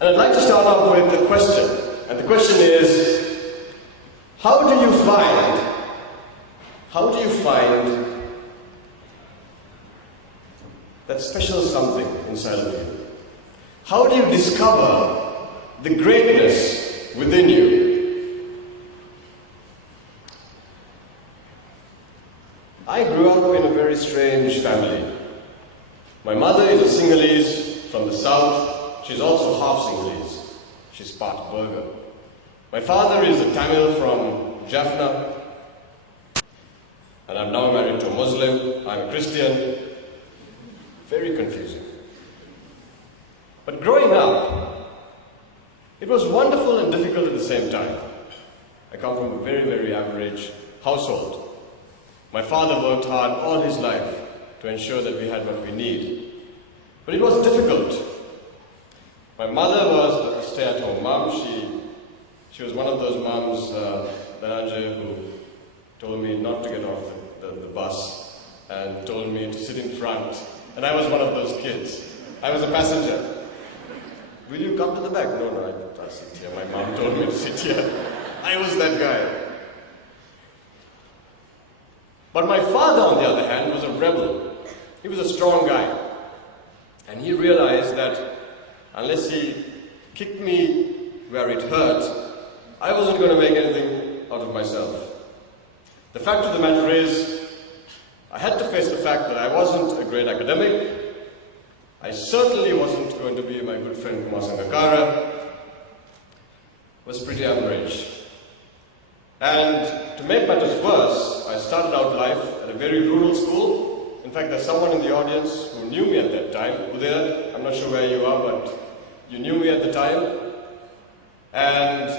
And I'd like to start off with a question. And the question is, how do you find that special something inside of you? How do you discover the greatness within you? I grew up in a very strange family. My mother is a Sinhalese from the south. She's also half Sinhalese. She's part Burger. My father is a Tamil from Jaffna. And I'm now married to a Muslim. I'm a Christian. Very confusing. But growing up, it was wonderful and difficult at the same time. I come from a very, very average household. My father worked hard all his life to ensure that we had what we need. But it was difficult. My mother was a stay-at-home mom. She was one of those moms, Dhananjay, who told me not to get off the bus and told me to sit in front. And I was one of those kids. I was a passenger. Will you come to the back? No, I'll sit here. My mom told me to sit here. I was that guy. But my father, on the other hand, was a rebel. He was a strong guy. And he realized that unless he kicked me where it hurt, I wasn't going to make anything out of myself. The fact of the matter is, I had to face the fact that I wasn't a great academic. I certainly wasn't going to be my good friend Kumar Sangakkara. Was pretty average. And to make matters worse, I started out life at a very rural school. In fact, there's someone in the audience who knew me at that time. Udaya, I'm not sure where you are, but you knew me at the time. And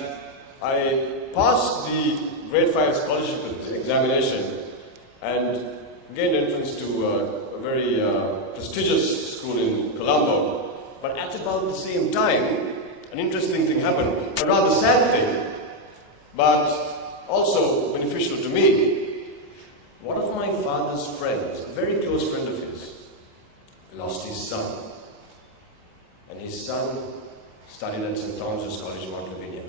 I passed the grade 5 scholarship examination and gained entrance to a very prestigious school in Colombo. But at about the same time, an interesting thing happened. A rather sad thing, but also beneficial to me. One of my father's friends, a very close friend of his, lost his son. And his son studied at St. Thomas's College, Mount Lavinia.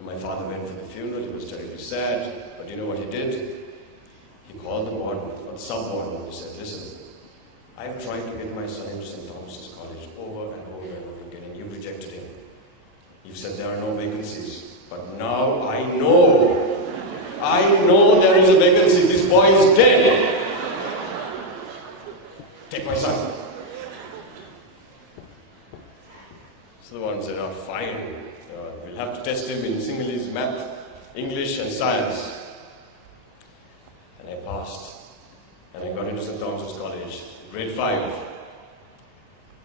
My father went for the funeral. He was terribly sad. But you know what he did? He called the board, or the sub-board, and he said, listen, I've tried to get my son into St. Thomas's College over and over and over again, and you rejected him. You said there are no vacancies. But now I know there is a vacancy. This boy is dead. Take my son. So the one said, oh, fine. We'll have to test him in Sinhalese, math, English and science. And I passed. And I got into St. Thomas's College, grade 5.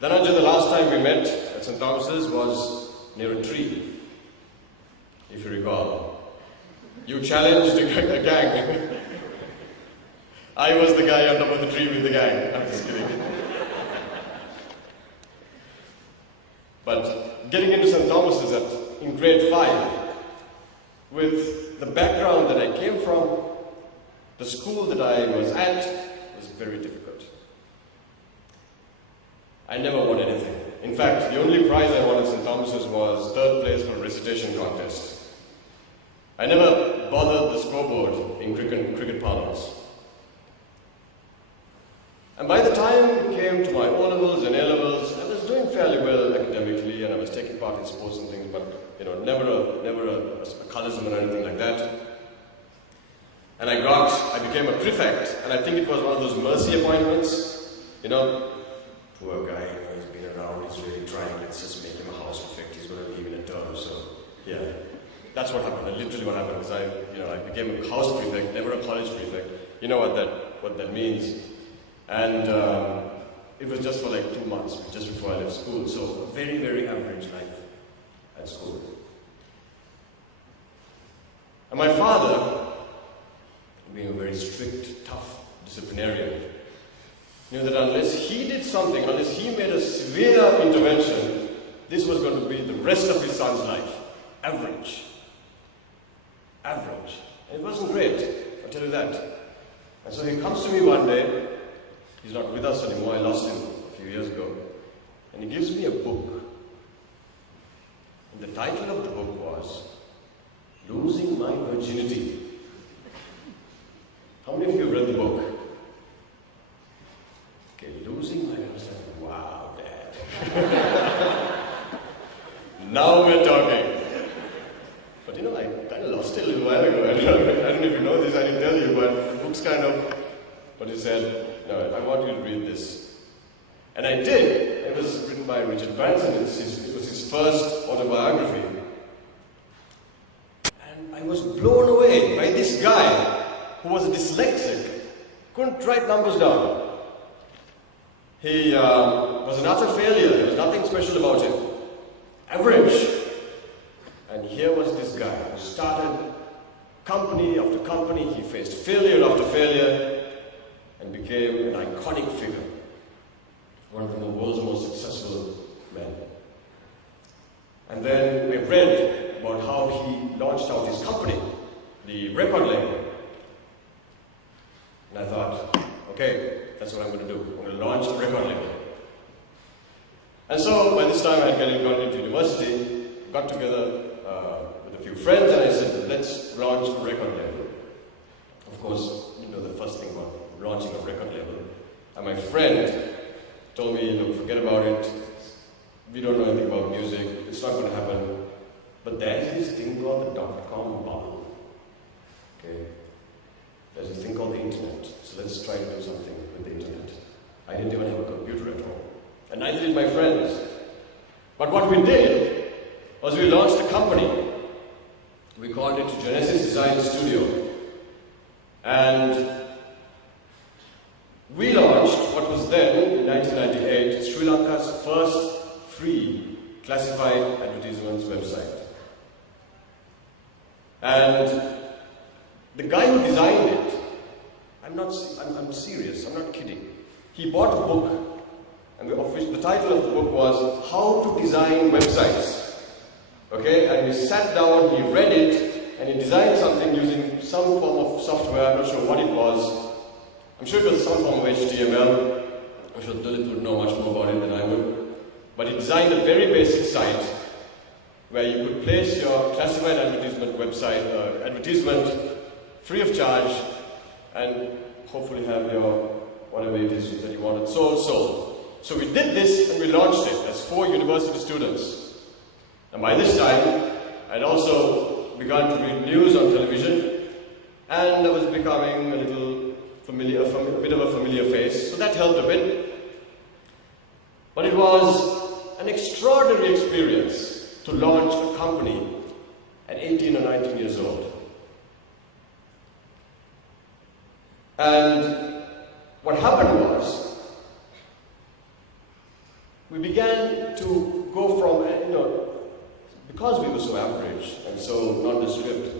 Dhananjay, the last time we met at St. Thomas's was near a tree, if you recall. You challenged a gang. I was the guy on top of the tree with the gang. I'm just kidding. But getting into St. Thomas's in grade 5, with the background that I came from, the school that I was at, was very difficult. I never won anything. In fact, the only prize I won at St. Thomas's was 3rd place for a recitation contest. I never bothered the scoreboard in cricket parlance. And by the time it came to my O-levels and A-levels, I was doing fairly well academically, and I was taking part in sports and things, but never a colorism or anything like that. And I became a prefect, and I think it was one of those mercy appointments. Poor guy, he's been around, he's really trying, let's just make him a house prefect, he's going to leave in a term, so yeah. That's what happened, literally what happened, because I became a house prefect, never a college prefect. You know what that means. And it was just for like 2 months, just before I left school, so a very, very average life at school. And my father, being a very strict, tough disciplinarian, knew that unless he did something, unless he made a severe intervention, this was going to be the rest of his son's life. Average. Average. And it wasn't great, I'll tell you that. And so he comes to me one day. He's not with us anymore, I lost him a few years ago. And he gives me a book. The title of the book was Losing My Virginity. How many of you have read the book? Okay, Losing My Virginity. Wow, Dad. Now we're talking. But you know, I kind of lost it a little while ago. I don't know if you know this, I didn't tell you, but the book's kind of what he said. No, I want you to read this. And I did. It was written by Richard Branson. It was his first autobiography. And I was blown away by this guy who was a dyslexic, couldn't write numbers down. He was an utter failure. There was nothing special about him. Average. And here was this guy who started company after company. He faced failure after failure and became an iconic figure. One of the world's most successful men. And then I read about how he launched out his company, the record label. And I thought, okay, that's what I'm going to do. I'm going to launch a record label. And so by this time I had gone into university, got together with a few friends, and I said, let's launch a record label. Of course, you know the first thing about launching a record label. And my friend told me, look, forget about it. We don't know anything about music. It's not going to happen. But there's this thing called the .com bubble. Okay? There's this thing called the internet. So let's try to do something with the internet. I didn't even have a computer at home. And neither did my friends. But what we did was we launched a company. We called it Genesis Design Studio. And we launched what was then, in 1998, Sri Lanka's first free classified advertisements website. And the guy who designed it, I'm serious, I'm not kidding. He bought a book, and the title of the book was How to Design Websites. Okay, and we sat down, he read it, and he designed something using some form of software. I'm not sure what it was. I'm sure it was some form of HTML. I'm sure Dalit would know much more about it than I would. But he designed a very basic site where you could place your classified advertisement website, advertisement free of charge, and hopefully have your whatever it is that you wanted sold. So we did this and we launched it as 4 university students. And by this time, I'd also begun to read news on television, and I was becoming a little familiar, a bit of a familiar face, so that helped a bit. But it was an extraordinary experience to launch a company at 18 or 19 years old. And what happened was, we began to go from, because we were so average and so nondescript,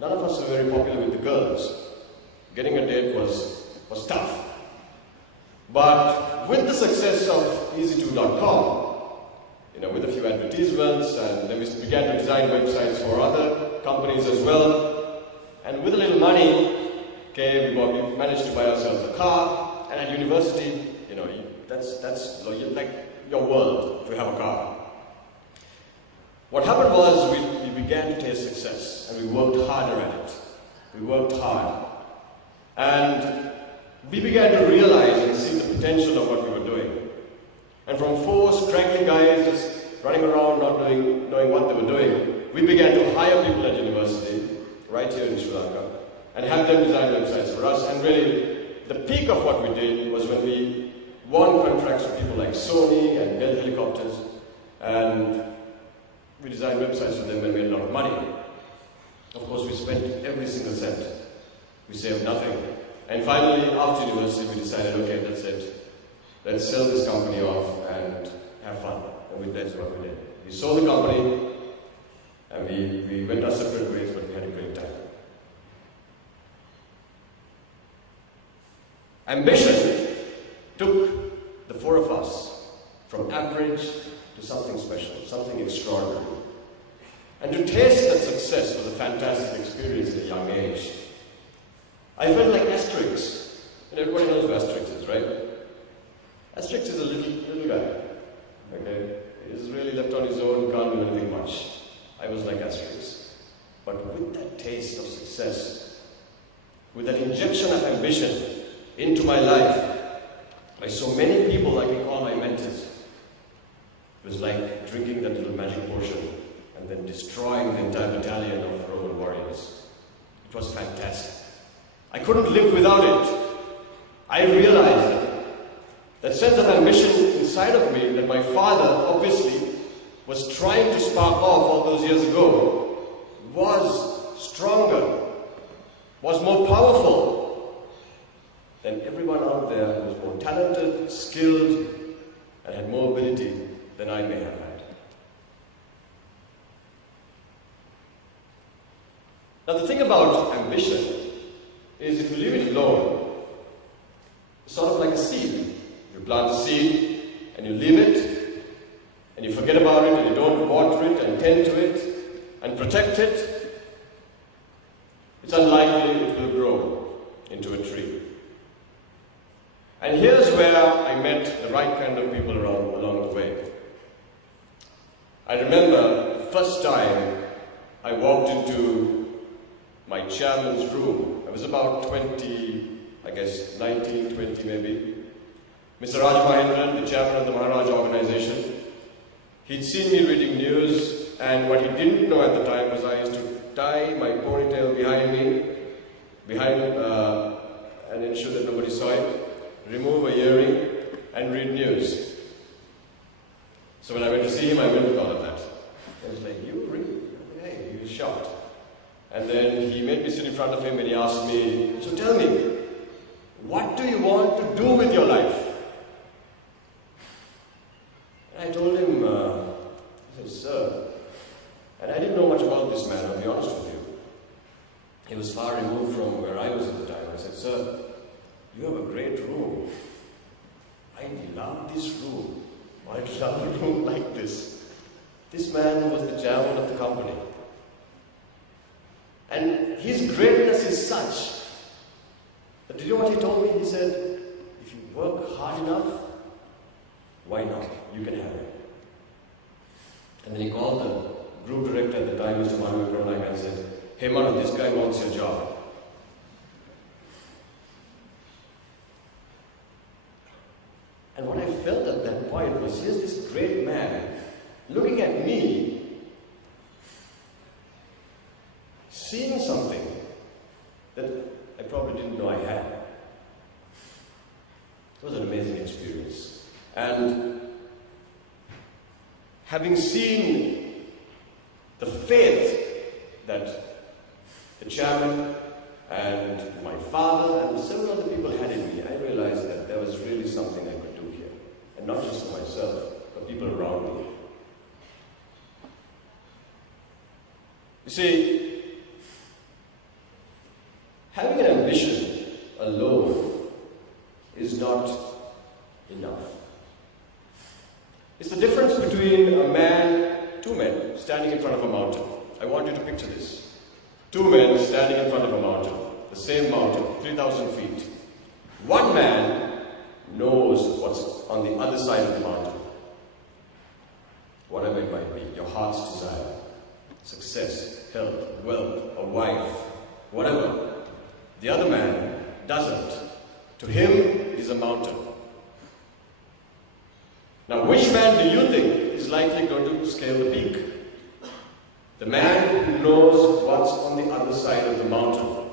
none of us were very popular with the girls. Getting a date was tough. But with the success of easy2.com, with a few advertisements, and then we began to design websites for other companies as well. And with a little money, we managed to buy ourselves a car. And at university, that's like your world if you have a car. What happened was we began to taste success, and we worked harder at it. We worked hard. And we began to realize and see the potential of what we were doing. And from 4 straggling guys just running around not knowing what they were doing, we began to hire people at university, right here in Sri Lanka, and have them design websites for us. And really, the peak of what we did was when we won contracts with people like Sony and Bell Helicopters, and we designed websites for them and made a lot of money. Of course, we spent every single cent. We saved nothing. And finally, after university, we decided, okay, that's it. Let's sell this company off and have fun. And that's what we did. We sold the company, and we went our separate ways, but we had a great time. Ambition took the 4 of us from average to something special, something extraordinary. And to taste that success was a fantastic experience at a young age. I felt like Asterix. And everybody knows who Asterix is, right? Asterix is a little guy. Okay? He's really left on his own, can't do anything much. I was like Asterix. But with that taste of success, with that injection of ambition into my life, by so many people I can call my mentors, it was like drinking that little magic potion and then destroying the entire battalion of Roman warriors. It was fantastic. I couldn't live without it. I realized that sense of ambition inside of me that my father obviously was trying to spark off all those years ago was stronger, was more powerful than everyone out there who was more talented, skilled, and had more ability than I may have had. Now the thing about ambition is if you leave it alone, it's sort of like a seed. You plant a seed and you leave it and you forget about it and you don't water it and tend to it and protect it, it's unlikely it will grow into a tree. And here's where I met the right kind of people along the way. I remember the first time I walked into my chairman's room. I was about 20, I guess 19, 20 maybe. Mr. Raj Mahendran, the chairman of the Maharaj organization, he'd seen me reading news, and what he didn't know at the time was I used to tie my ponytail behind me, and ensure that nobody saw it, remove a earring, and read news. So when I went to see him, I went with all of that. I was like, you read? Hey, he was shocked. And then he made me sit in front of him and he asked me, so tell me, what do you want to do with your life? And I told him, I said, sir, and I didn't know much about this man, I'll be honest with you. He was far removed from where I was at the time. I said, sir, you have a great room. I love this room. I'd love a room like this. This man was the chairman of the company. And his greatness is such that, do you know what he told me? He said, if you work hard enough, why not? You can have it. And then he called the group director at the time, Mr. Manu Karnaka, and said, hey Manu, this guy wants your job. And what I felt at that point was, here's this great man looking at me, seeing something that I probably didn't know I had. It was an amazing experience. And having seen the faith that the chairman and my father and several other people had in me, I realized that there was really something I could do here. And not just for myself, but people around me. You see, having an ambition alone is not enough. It's the difference between two men standing in front of a mountain. I want you to picture this. Two men standing in front of a mountain, the same mountain, 3,000 feet. One man knows what's on the other side of the mountain. Whatever it might be, your heart's desire, success, health, wealth, a wife, whatever. The other man doesn't. To him is a mountain. Now, which man do you think is likely going to scale the peak? The man who knows what's on the other side of the mountain.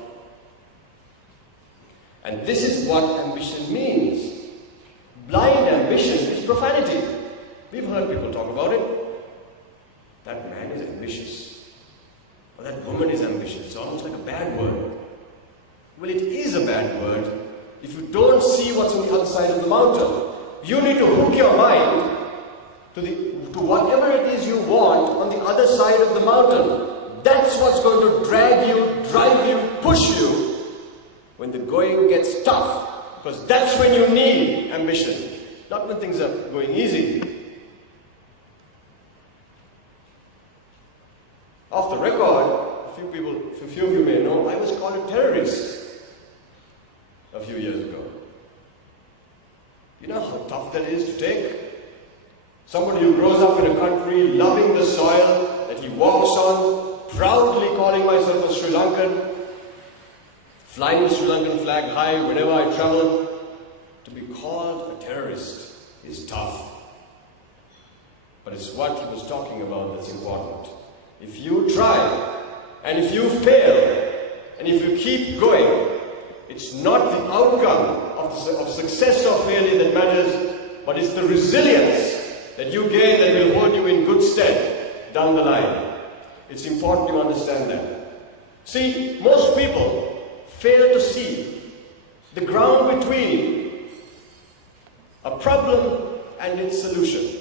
And this is what ambition means. Blind ambition is profanity. We've heard people talk about it. That man is ambitious. Or that woman is ambitious. It's almost like a bad word. Well, it is a bad word if you don't see what's on the other side of the mountain. You need to hook your mind to whatever it is you want on the other side of the mountain. That's what's going to drag you, drive you, push you when the going gets tough. Because that's when you need ambition, not when things are going easy. Off the record, a few of you may know, I was called a terrorist a few years ago. You know how tough that is to take? Somebody who grows up in a country loving the soil that he walks on, proudly calling myself a Sri Lankan, flying the Sri Lankan flag high whenever I travel. To be called a terrorist is tough. But it's what he was talking about that's important. If you try, and if you fail, and if you keep going, it's not the outcome of success or failure that matters, but it's the resilience that you gain that will hold you in good stead down the line. It's important you understand that. See, most people fail to see the ground between a problem and its solution.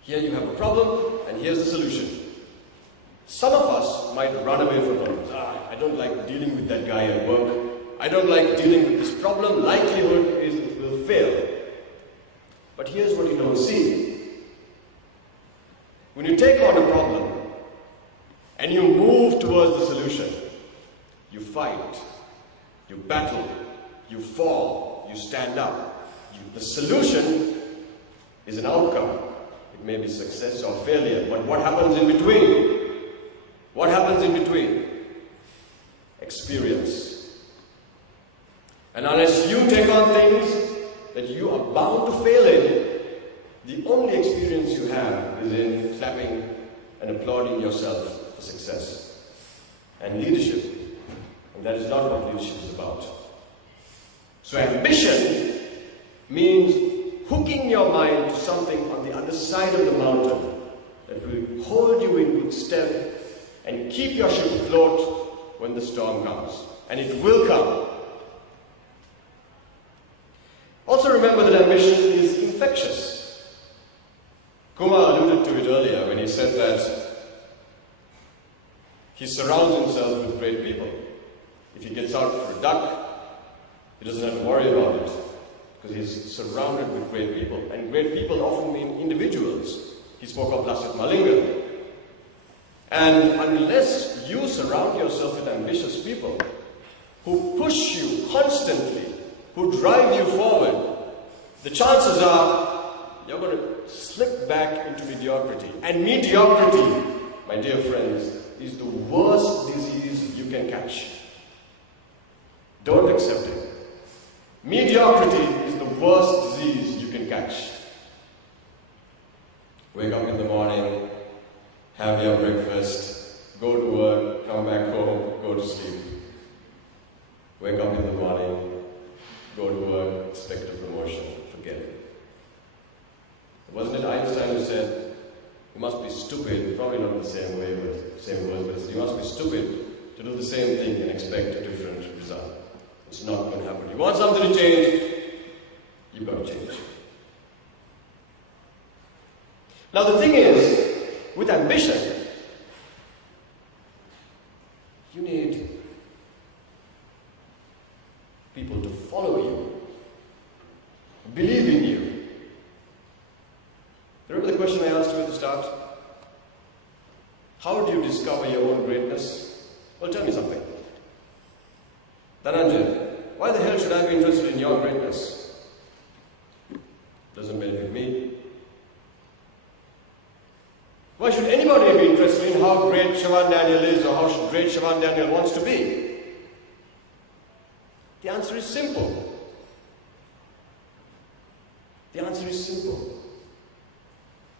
Here you have a problem, and here's the solution. Some of us might run away from problems. I don't like dealing with that guy at work. I don't like dealing with this problem. Likelihood is it will fail. But here's what you don't see. When you take on a problem and you move towards the solution, you fight, you battle, you fall, you stand up. The solution is an outcome. It may be success or failure, but what happens in between? What happens in between? Experience. And unless you take on things that you are bound to fail in, the only experience you have is in clapping and applauding yourself for success. And leadership, and that is not what leadership is about. So ambition means hooking your mind to something on the other side of the mountain that will hold you in good stead and keep your ship afloat when the storm comes. And it will come. Also remember that ambition is infectious. Kumar alluded to it earlier when he said that he surrounds himself with great people. If he gets out for a duck, he doesn't have to worry about it because he's surrounded with great people. And great people often mean individuals. He spoke of Lassit Malinga. And unless you surround yourself with ambitious people who push you constantly, who drive you forward, the chances are you're going to slip back into mediocrity. And mediocrity, my dear friends, is the worst disease you can catch. Don't accept it. Mediocrity is the worst disease you can catch. Wake up in the morning, have your breakfast, go to work, come back home, go to sleep. Wake up in the morning, go to work, expect a promotion, forget it. Wasn't it Einstein who said, you must be stupid, probably not the same way, but same words, but you must be stupid to do the same thing and expect a different result. It's not going to happen. You want something to change, you've got to change. Now the thing is, with ambition, you need people to follow you, believe in you. Remember the question I asked you at the start? How do you discover your own greatness? Well, tell me something. Dhananjay, why the hell should I be interested in your greatness? Doesn't benefit me. Why should anybody be interested in how great Chevaan Daniel is or how great Chevaan Daniel wants to be? The answer is simple. The answer is simple.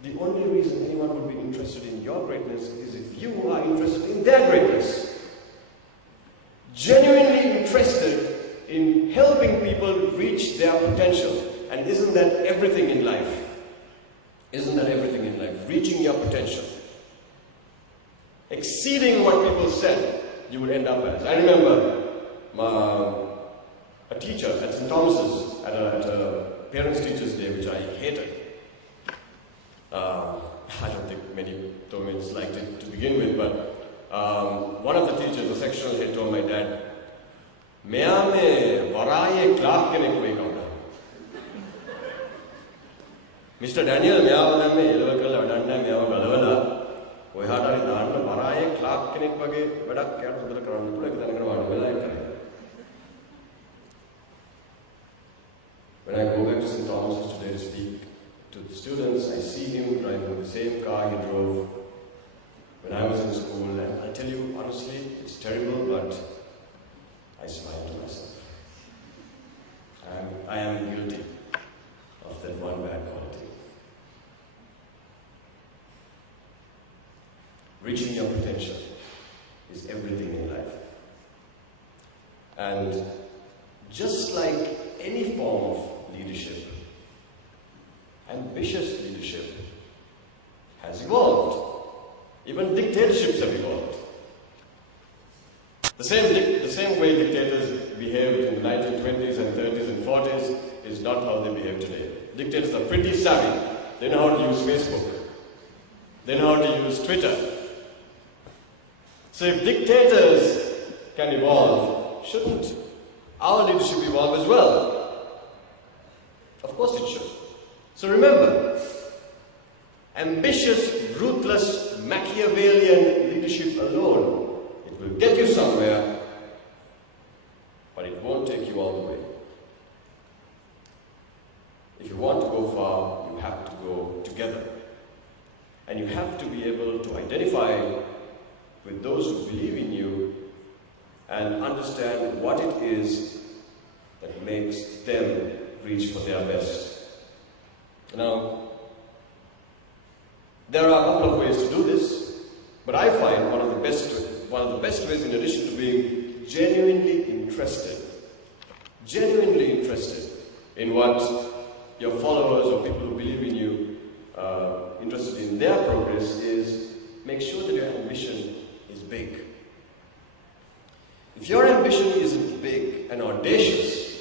The only reason anyone would be interested in your greatness is if you are interested in their greatness. Genuinely interested in helping people reach their potential. And isn't that everything in life? Isn't that everything in life? Reaching your potential. Exceeding what people said you would end up as. I remember a teacher at St. Thomas's at a Parents' Teachers' Day, which I hated. I don't think many Tamils liked it to begin with, but one of the teachers, the sectional head, told my dad, "Mea me varaye Clark kenek way kauna." Mr. Daniel, mea me elevakala wadanna mea galawala ඔය හාට හරි දාන්න වරායේ clerk කෙනෙක් වගේ වැඩක් යාට හොඳට කරන්න පුළුවන් ඒක දැනගෙන වාඩි වෙලා ඉන්නේ. When I go back to St. Thomas's today to speak, to the students. I see him driving the same car he drove when I was in school, and I tell you honestly, it's terrible, but I smile to myself. I am guilty of that one bad quality. Reaching your potential is everything in life. And just like any form of leadership, ambitious leadership has evolved. Even dictatorships have evolved. The same way dictators behaved in the 1920s and 30s and 40s is not how they behave today. Dictators are pretty savvy. They know how to use Facebook. They know how to use Twitter. So if dictators can evolve, shouldn't our leadership evolve as well? Of course it should. So remember, ambitious, ruthless, Machiavellian leadership alone, it will get you somewhere, but it won't take you all the way. If you want to go far, you have to go together. And you have to be able to identify with those who believe in you and understand what it is that makes them reach for their best. Now, there are a couple of ways to do this, but I find one of the best ways, in addition to being genuinely interested in what your followers or people who believe in you are interested in their progress, is make sure that your ambition is big. If your ambition isn't big and audacious,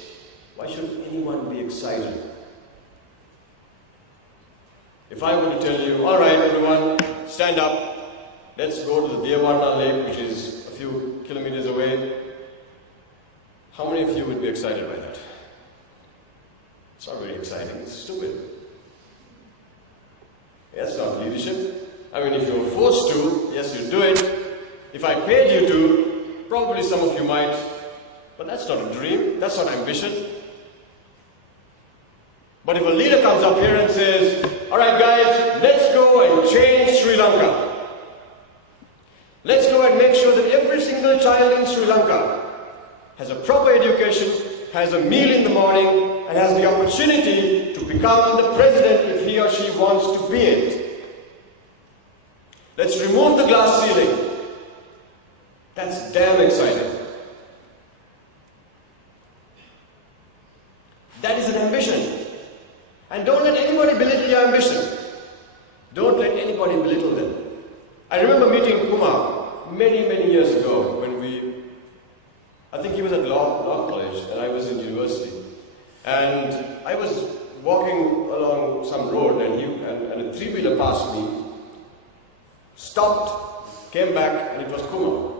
why should anyone be excited? If I were to tell you, all right everyone, stand up, let's go to the Chevaan lake, which is a few kilometers away, how many of you would be excited by that? It's not very exciting, it's stupid. That's not leadership. I mean, if you were forced to, yes, you'd do it. If I paid you to, probably some of you might, but that's not a dream, that's not ambition. But if a leader comes up here and says, all right guys, let's go and change Sri Lanka. Let's go and make sure that every single child in Sri Lanka has a proper education, has a meal in the morning, and has the opportunity to become the president if he or she wants to be it. Let's remove the glass ceiling. That's damn exciting. That is an ambition. And don't let anybody belittle your ambition. Don't let anybody belittle them. I remember meeting Kumar many, many years ago when I think he was at law college and I was in university. And I was walking along some road and a three-wheeler passed me, stopped, came back, and it was Kumar.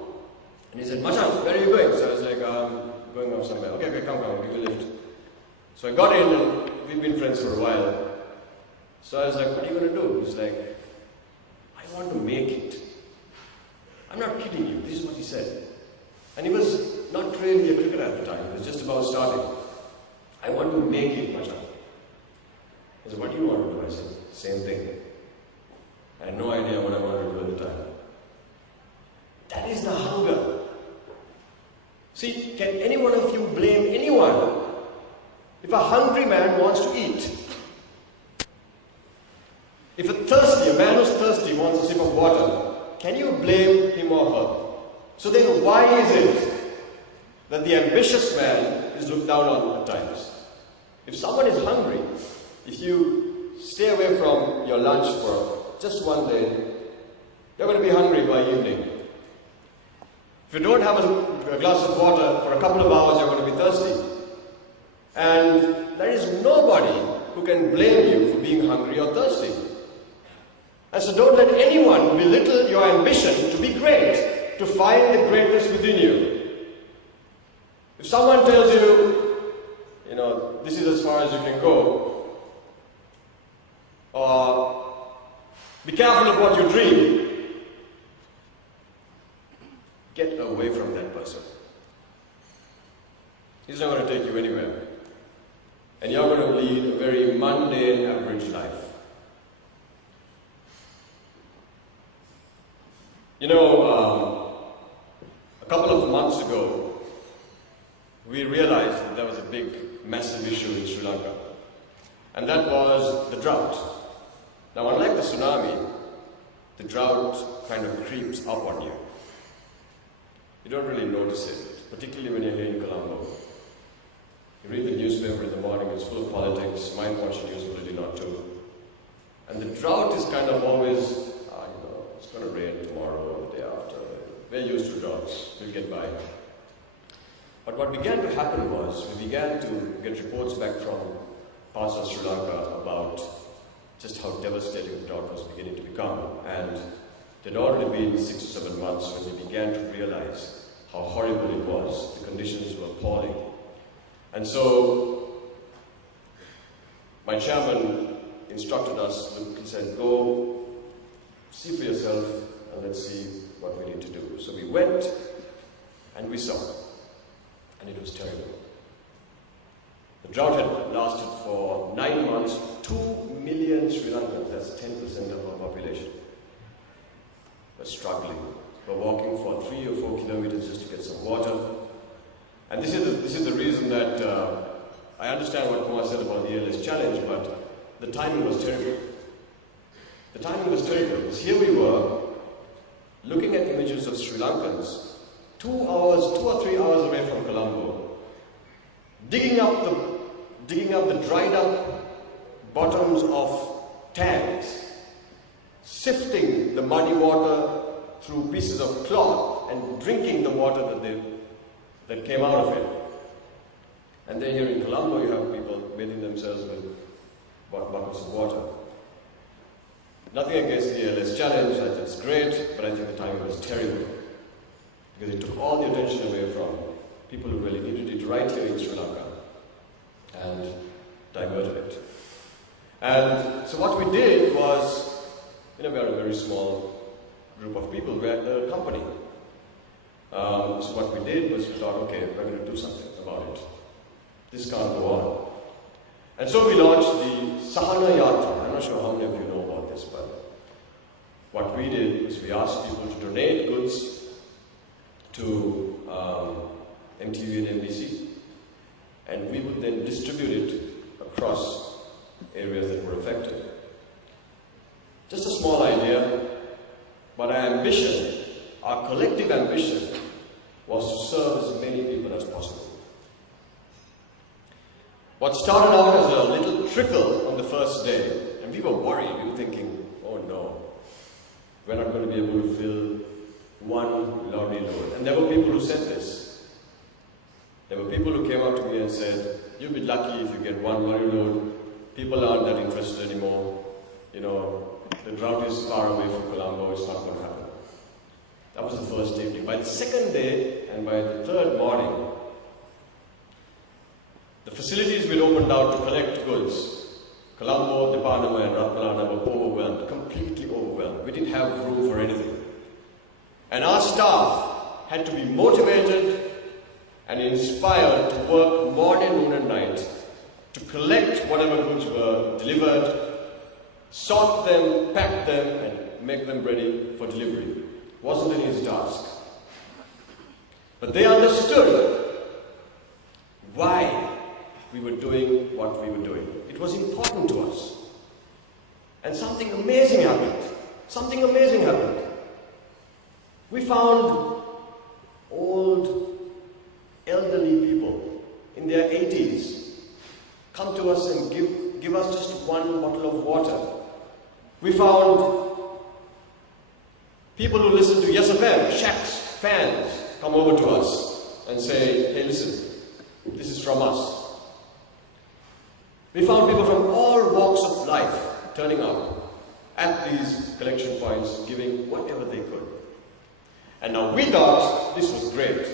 And he said, Machan, where are you going? So I was like, going off somewhere. Okay, come, I'll give you a lift. So I got in and we've been friends for a while. So I was like, what are you going to do? He's like, I want to make it. I'm not kidding you, this is what he said. And he was not really a cricketer at the time, he was just about starting. I want to make it, Machan. He said, what do you want to do? I said, same thing. I had no idea what I wanted to do at the time. That is the hunger. See, can any one of you blame anyone if a hungry man wants to eat? If a man who's thirsty wants a sip of water, can you blame him or her? So then why is it that the ambitious man is looked down on at times? If someone is hungry, if you stay away from your lunch for just one day, you're going to be hungry by evening. If you don't have a glass of water for a couple of hours, you're going to be thirsty. And there is nobody who can blame you for being hungry or thirsty. And so don't let anyone belittle your ambition to be great, to find the greatness within you. If someone tells you, this is as far as you can go, or be careful of what you dream, get away from that person. He's not going to take you anywhere. And you're going to lead a very mundane, average life. You know, a couple of months ago, we realized that there was a big, massive issue in Sri Lanka, and that was the drought. Now, unlike the tsunami, the drought kind of creeps up on you. You don't really notice it, particularly when you're here in Colombo. You read the newspaper in the morning, it's full of politics, might watch the news, but not to. And the drought is kind of always, it's going to rain tomorrow or the day after. We're used to droughts, we'll get by. But what began to happen was, we began to get reports back from parts of Sri Lanka about just how devastating the drought was beginning to become. And it had already been 6 or 7 months when we began to realize how horrible it was. The conditions were appalling. And so, my chairman instructed us, he said, go see for yourself and let's see what we need to do. So we went and we saw, and it was terrible. The drought had lasted for 9 months, 2 million Sri Lankans, that's 10% of our population, were struggling. We're walking for 3 or 4 kilometers just to get some water. And this is the reason that I understand what Kumar said about the ALS challenge, but the timing was terrible. The timing was terrible, because here we were, looking at images of Sri Lankans, 2 or 3 hours away from Colombo, digging up the dried up bottoms of tanks, sifting the muddy water through pieces of cloth and drinking the water that came out of it. And then here in Colombo you have people bathing themselves with buckets of water. Nothing against the ALS challenge, that's great, but I think the timing was terrible. Because it took all the attention away from people who really needed it right here in Sri Lanka and diverted it. And so what we did was, we are a very small group of people, we had a company. So what we did was we thought, okay, we're going to do something about it. This can't go on. And so we launched the Sahana Yatra. I'm not sure how many of you know about this, but what we did was we asked people to donate goods to MTV and NBC, and we would then distribute it across areas that were affected. Just a small idea, but our ambition, our collective ambition, was to serve as many people as possible. What started out as a little trickle on the first day, and we were worried, we were thinking, oh no, we're not going to be able to fill one lorry load. And there were people who said this. There were people who came up to me and said, you'll be lucky if you get one lorry load, people aren't that interested anymore, the drought is far away from Colombo, it's not going to happen. That was the first day. By the second day, and by the third morning, the facilities we'd opened out to collect goods, Colombo, Deparnama and Ratmalana were overwhelmed, completely overwhelmed. We didn't have room for anything. And our staff had to be motivated and inspired to work morning, noon and night to collect whatever goods were delivered, sort them, pack them and make them ready for delivery. Wasn't an easy task. But they understood why we were doing what we were doing. It was important to us. And something amazing happened. Something amazing happened. We found old, elderly people in their 80s come to us and give us just one bottle of water. We found people who listen to Yes FM, shacks, fans, come over to us and say, hey listen, this is from us. We found people from all walks of life turning up at these collection points, giving whatever they could. And now we thought this was great.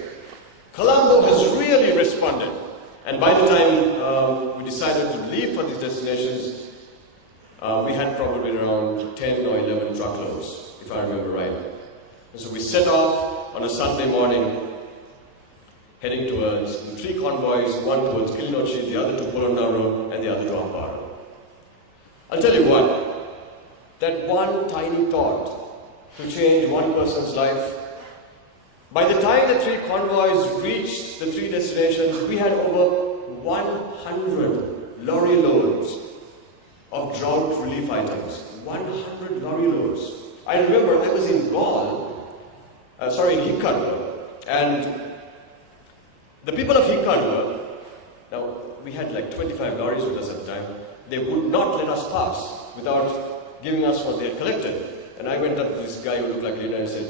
Colombo has really responded. And by the time we decided to leave for these destinations, we had probably around 10 or 11 truckloads, if I remember right. And so we set off on a Sunday morning, heading towards 3 convoys, one towards Kilinochchi, the other to Polonnaru, and the other to Amparo. I'll tell you what, that one tiny thought to change one person's life. By the time the 3 convoys reached the 3 destinations, we had over 100 lorry loads of drought relief items. 100 lorry loads. I remember I was in in Hikkaduwa, and the people of Hikkaduwa, now we had like 25 lorries with us at the time, they would not let us pass without giving us what they had collected. And I went up to this guy who looked like a leader and said,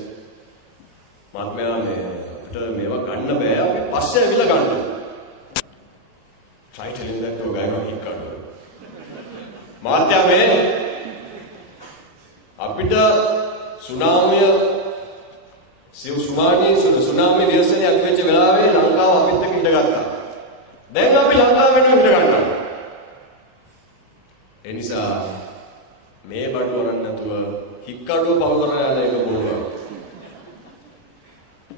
try telling that to a guy from Hikkaduwa. Tsunami විශ්වනේ අපි වෙච්ච වෙලාවේ ලංකාව අපිත් එක්ක ඉඳගත්තා. දැන් අපි ලංකාව වෙනුවෙන් ඉඳ ගන්නවා. ඒ නිසා මේ බඩු වරන් නැතුව හික්කඩුව පව කරලා යන එක බොරුවක්.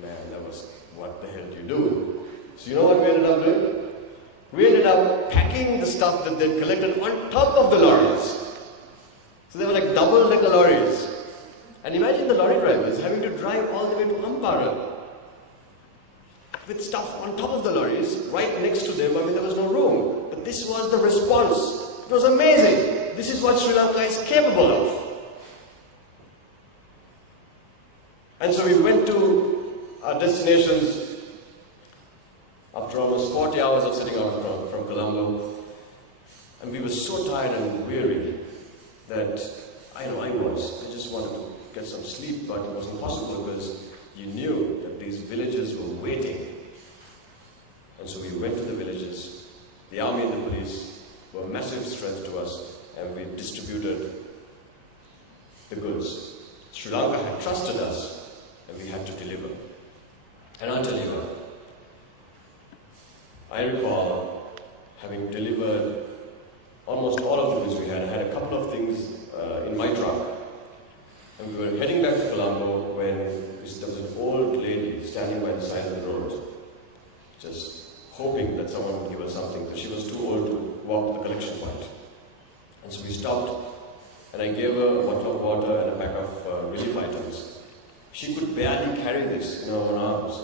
Man, that was what the hell do you do? So you know what we ended up doing? We ended up packing the stuff that they'd collected on top of the lorries. So they were like double-decker lorries. And imagine the lorry drivers having to drive all the way to Ampara with stuff on top of the lorries, right next to them. I mean, there was no room. But this was the response. It was amazing. This is what Sri Lanka is capable of. And so we went to our destinations after almost 40 hours of sitting out from Colombo. And we were so tired and weary that I just wanted to get some sleep, but it wasn't possible because you knew that these villages were waiting. And so we went to the villages. The army and the police were a massive strength to us, and we distributed the goods. Sri Lanka had trusted us, and we had to deliver. And I'll tell you what, I recall having delivered almost all of the goods we had. I had a couple of things in my truck. And we were heading back to Colombo when there was an old lady standing by the side of the road, just hoping that someone would give her something, because she was too old to walk the collection point. And so we stopped, and I gave her a bottle of water and a pack of relief items. She could barely carry this in her own arms.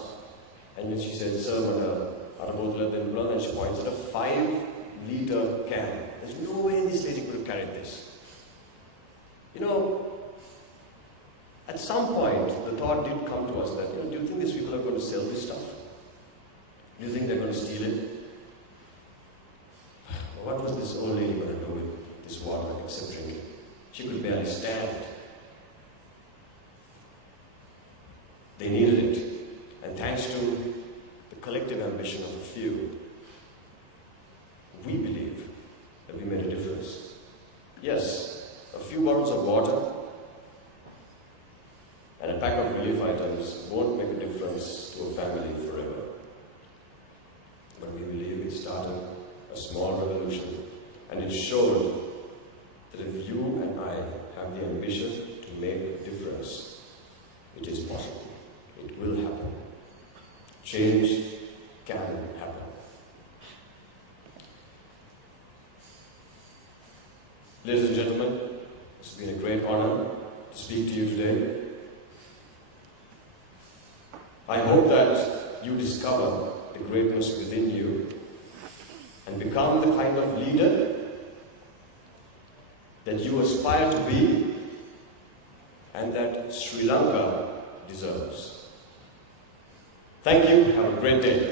And then she said, "Sir, and she points at a 5-liter can. There's no way this lady could have carried this." You know, at some point, the thought did come to us that, do you think these people are going to sell this stuff? Do you think they're going to steal it? What was this old lady going to do with this water except drink it? She could barely stand. They needed it. And thanks to the collective ambition of a few, we believe that we made a difference. Yes, a few bottles of water and a pack of relief items won't make a difference to a family forever. But we believe it started a small revolution, and it showed that if you and I have the ambition to make a difference, it is possible. It will happen. Change can happen. Ladies and gentlemen, it's been a great honor to speak to you today. I hope that you discover the greatness within you and become the kind of leader that you aspire to be and that Sri Lanka deserves. Thank you. Have a great day.